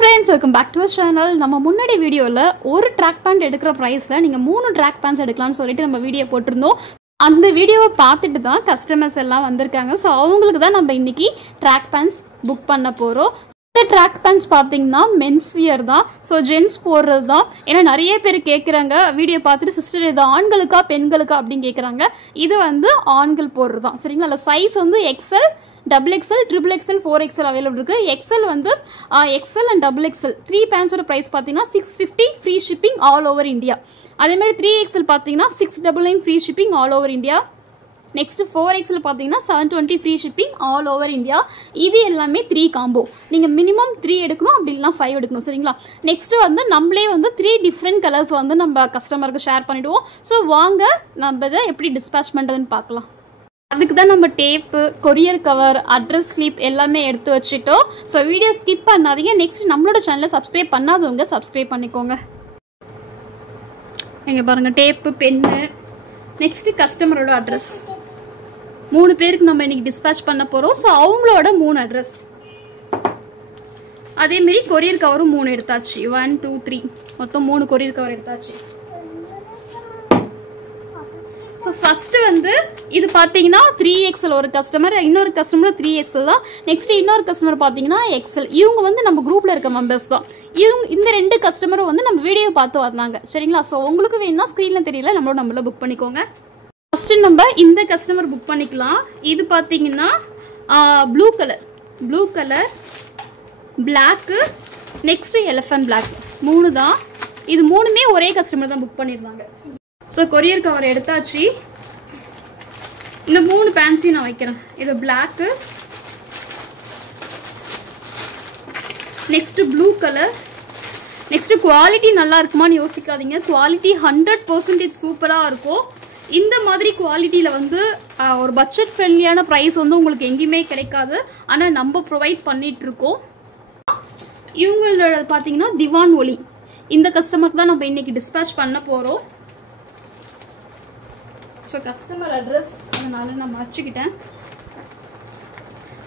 friends, welcome back to our channel. நம்ம முன்னாடி வீடியோல ஒரு ட்ராக் பேண்ட் எடுக்கிற பிரைஸ்ல நீங்க 3 ட்ராக் பேண்ட்ஸ் எடுக்கலாம்னு சொல்லிட்டு நம்ம வீடியோ போட்டுருந்தோம். அந்த வீடியோவை பார்த்துட்டு தான் கஸ்டமர்ஸ் எல்லாம் வந்திருக்காங்க. ஸோ அவங்களுக்கு தான் நம்ம இன்னைக்கு ட்ராக் பேண்ட்ஸ் புக் பண்ண போறோம். இந்த ட்ராக் பேண்ட்ஸ் பார்த்தீங்கன்னா மென்ஸ் வியர் தான். ஸோ ஜென்ஸ் போடுறது தான். ஏன்னா நிறைய பேர் கேட்குறாங்க வீடியோ பார்த்துட்டு, சிஸ்டர் இது ஆண்களுக்கா பெண்களுக்கா அப்படின்னு கேட்குறாங்க. இது வந்து ஆண்கள் போடுறது தான். சரிங்களா? இல்லை சைஸ் வந்து XL, double XL, triple XL, 4XL available இருக்கு. எக்ஸ்எல் வந்து எக்ஸ்எல் அண்ட் டபுள் எக்ஸ்எல் 3 பேண்ட்ஸோட ப்ரைஸ் பார்த்தீங்கன்னா 650 free shipping all over India. அதேமாதிரி 3XL பார்த்தீங்கன்னா 699 free shipping all over India. Next 4XL பார்த்தீங்கன்னா 720 free shipping all over India. இது எல்லாமே 3 combo. நீங்கள் மினிமம் 3 எடுக்கணும், அப்படி இல்லைனா 5 எடுக்கணும். சரிங்களா? நெக்ஸ்ட் வந்து நம்மளே வந்து 3 டிஃப்ரெண்ட் கலர்ஸ் வந்து நம்ம கஸ்டமருக்கு ஷேர் பண்ணிடுவோம். ஸோ வாங்க நம்ம இதை எப்படி டிஸ்பேச் பண்ணுறதுன்னு பார்க்கலாம். அதுக்கு தான் நம்ம tape, courier cover, address slip எல்லாமே எடுத்து வச்சுட்டோம். ஸோ வீடியோ ஸ்கிப் பண்ணாதீங்க. நெக்ஸ்ட் நம்மளோட சேனலை சப்ஸ்கிரைப் பண்ணாதவங்க சப்ஸ்கிரைப் பண்ணிக்கோங்க. இங்கே பாருங்கள், டேப்பு, பென்னு, நெக்ஸ்ட் கஸ்டமரோட அட்ரஸ். 3 பேருக்கு நம்ம இன்னைக்கு டிஸ்பேச் பண்ண போகிறோம். ஸோ அவங்களோட 3 அட்ரஸ். அதேமாரி கொரியர் கவரும் 3 எடுத்தாச்சு. 1 2 3 மொத்தம் 3 கொரியர் கவர் எடுத்தாச்சு. ஸோ ஃபர்ஸ்ட் வந்து இது பார்த்தீங்கன்னா 3XL ஒரு கஸ்டமர், இன்னொரு கஸ்டமர் 3XL தான். நெக்ஸ்ட் இன்னொரு கஸ்டமர் பார்த்தீங்கன்னா XL. இவங்க வந்து நம்ம குரூப்ல இருக்க மெம்பர்ஸ் தான். இந்த 2 கஸ்டமரும் வந்து நம்ம வீடியோ பார்த்து வந்தாங்க. சரிங்களா? ஸோ உங்களுக்கு வேணும்னா ஸ்க்ரீன்ல தெரியல, நம்மளோட நம்பர்ல புக் பண்ணிக்கோங்க. ஃபர்ஸ்ட் நம்ம இந்த கஸ்டமர் புக் பண்ணிக்கலாம். இது பார்த்தீங்கன்னா blue colour, black, next elephant black 3 தான். இது 3மே ஒரே கஸ்டமர் தான் புக் பண்ணியிருந்தாங்க. ஸோ கொரியர் கவர் எடுத்தாச்சு. இந்த 3 பேண்ட்ஸையும் நான் வைக்கிறேன். இது black, next blue colour. Next quality நல்லா இருக்குமான்னு யோசிக்காதீங்க. குவாலிட்டி 100% சூப்பராக இருக்கும். இந்த மாதிரி குவாலிட்டியில் வந்து ஒரு பட்ஜெட் ஃப்ரெண்ட்லியான ப்ரைஸ் வந்து உங்களுக்கு எங்கேயுமே கிடைக்காது. ஆனால் நம்ம ப்ரொவைட் பண்ணிட்டு இருக்கோம். இவங்களோட பார்த்தீங்கன்னா திவான் ஒலி. இந்த கஸ்டமருக்கு தான் நம்ம இன்னைக்கு டிஸ்பேச் பண்ண போகிறோம். ஸோ கஸ்டமர் அட்ரஸ் அதனால நான் வச்சுக்கிட்டேன்.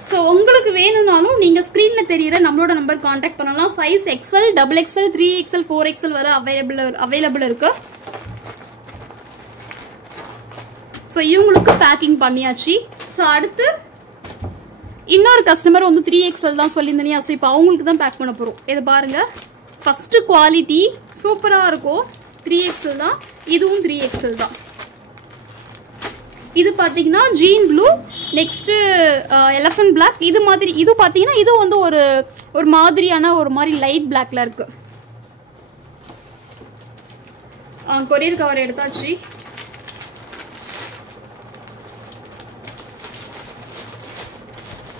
ஸோ உங்களுக்கு வேணும்னாலும் நீங்கள் ஸ்க்ரீனில் தெரியிற நம்மளோட நம்பர் காண்டாக்ட் பண்ணலாம். Size XL, double XL, 3XL, 4XL வரை அவைலபிள் இருக்கு. ஸோ இவங்களுக்கு பேக்கிங் பண்ணியாச்சு. ஸோ அடுத்து இன்னொரு கஸ்டமர் வந்து 3XL தான் சொல்லியிருந்தேனியா. ஸோ இப்போ அவங்களுக்கு தான் பேக் பண்ண போகிறோம். இது பாருங்கள், ஃபஸ்ட்டு குவாலிட்டி சூப்பராக இருக்கும். 3XL தான். இதுவும் 3XL தான். இது பார்த்தீங்கன்னா jean blue, next elephant black. இது மாதிரி இது பார்த்தீங்கன்னா இது வந்து ஒரு மாதிரியான ஒரு மாதிரி லைட் பிளாக்ல இருக்கு. கொரியர் கவர் எடுத்தாச்சு.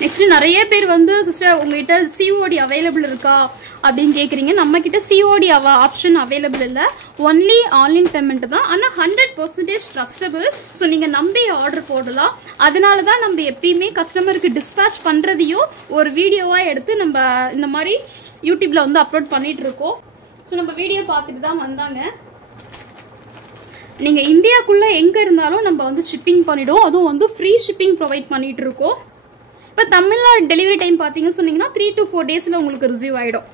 நெக்ஸ்ட் நிறைய பேர் வந்து சிஸ்டர் உங்ககிட்ட சிஓடி அவைலபிள் இருக்கா அப்படின்னு கேட்குறீங்க. நம்மக்கிட்ட சிஓடி ஆப்ஷன் அவைலபிள் இல்லை. ஒன்லி ஆன்லைன் பேமெண்ட் தான். ஆனால் 100% ட்ரஸ்டபிள். ஸோ நீங்கள் நம்பி ஆர்டர் போடலாம். அதனால தான் நம்ம எப்பயுமே கஸ்டமருக்கு டிஸ்பேச் பண்ணுறதையும் ஒரு வீடியோவாக எடுத்து நம்ம இந்த மாதிரி யூடியூப்பில் வந்து அப்லோட் பண்ணிகிட்டு இருக்கோம். ஸோ நம்ம வீடியோ பார்த்துட்டு தான் வந்தாங்க. நீங்கள் இந்தியாவுக்குள்ளே எங்கே இருந்தாலும் நம்ம வந்து ஷிப்பிங் பண்ணிவிடுவோம். அதுவும் வந்து ஃப்ரீ ஷிப்பிங் ப்ரொவைட் பண்ணிகிட்டு இருக்கோம். இப்போ தமிழ்நாடு டெலிவரி டைம் பார்த்தீங்கன்னு சொன்னீங்கன்னா 3 to 4 டேஸில் உங்களுக்கு ரிசீவ் ஆகிடும்.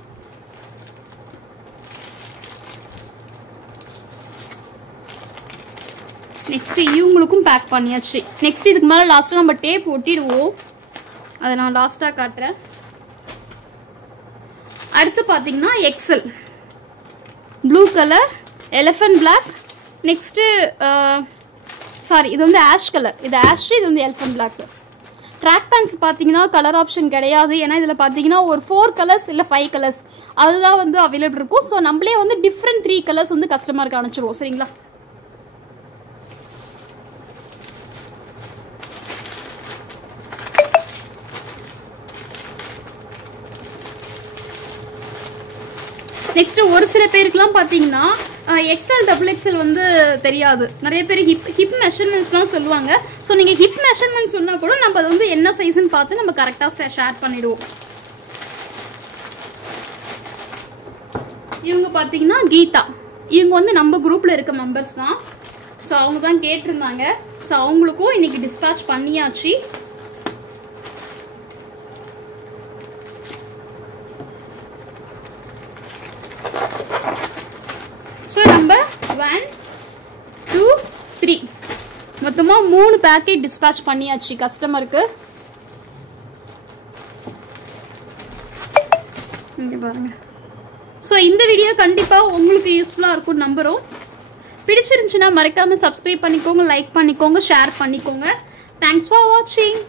நெக்ஸ்ட் இவங்களுக்கும் பேக் பண்ணியாச்சு. நெக்ஸ்ட் இதுக்கு மேலே லாஸ்ட்டாக நம்ம டேப் ஒட்டிடுவோம். அதை நான் லாஸ்ட்டாக காட்டுறேன். அடுத்து பார்த்தீங்கன்னா XL, blue colour, elephant black, next இது வந்து ஆஷ் கலர். இது ஆஷ், இது வந்து எலிஃபண்ட் பிளாக். ட்ராக் பேண்ட்ஸ் பார்த்தீங்கன்னா கலர் ஆப்ஷன் கிடையாது. ஏன்னா இதில் பார்த்தீங்கன்னா ஒரு 4 கலர்ஸ் இல்லை 5 கலர்ஸ் அதுதான் வந்து அவைலபிள் இருக்கும். ஸோ நம்மளே வந்து டிஃப்ரெண்ட் 3 கலர்ஸ் வந்து கஸ்டமருக்கு அனுப்பிச்சிடுவோம். சரிங்களா? நெக்ஸ்ட் ஒரு சில பேருக்குலாம் பார்த்தீங்கன்னா XL, டபுள் எக்ஸ்எல் வந்து தெரியாது. நிறைய பேர் ஹிப் மெஷர்மெண்ட்ஸ்லாம் சொல்லுவாங்க. ஸோ நீங்கள் ஹிப் மெஷர்மெண்ட் சொன்னால் கூட நம்ம அதை வந்து என்ன சைஸ்ன்னு பார்த்து நம்ம கரெக்டாக ஷேர் பண்ணிடுவோம். இவங்க பார்த்தீங்கன்னா கீதா. இவங்க வந்து நம்ம குரூப்பில் இருக்க மெம்பர்ஸ் தான். ஸோ அவங்க தான் கேட்டிருந்தாங்க. ஸோ அவங்களுக்கும் இன்னைக்கு டிஸ்பேச் பண்ணியாச்சு. 3 மொத்தமாக 3 பேக்கெட் டிஸ்பேச் பண்ணியாச்சு கஸ்டமருக்கு. இங்கே பாருங்கள். ஸோ இந்த வீடியோ கண்டிப்பாக உங்களுக்கு யூஸ்ஃபுல்லாக இருக்கும் நம்புகிறோம். பிடிச்சிருந்துச்சுன்னா மறக்காமல் சப்ஸ்கிரைப் பண்ணிக்கோங்க, லைக் பண்ணிக்கோங்க, ஷேர் பண்ணிக்கோங்க. தேங்க்ஸ் ஃபார் வாட்சிங்.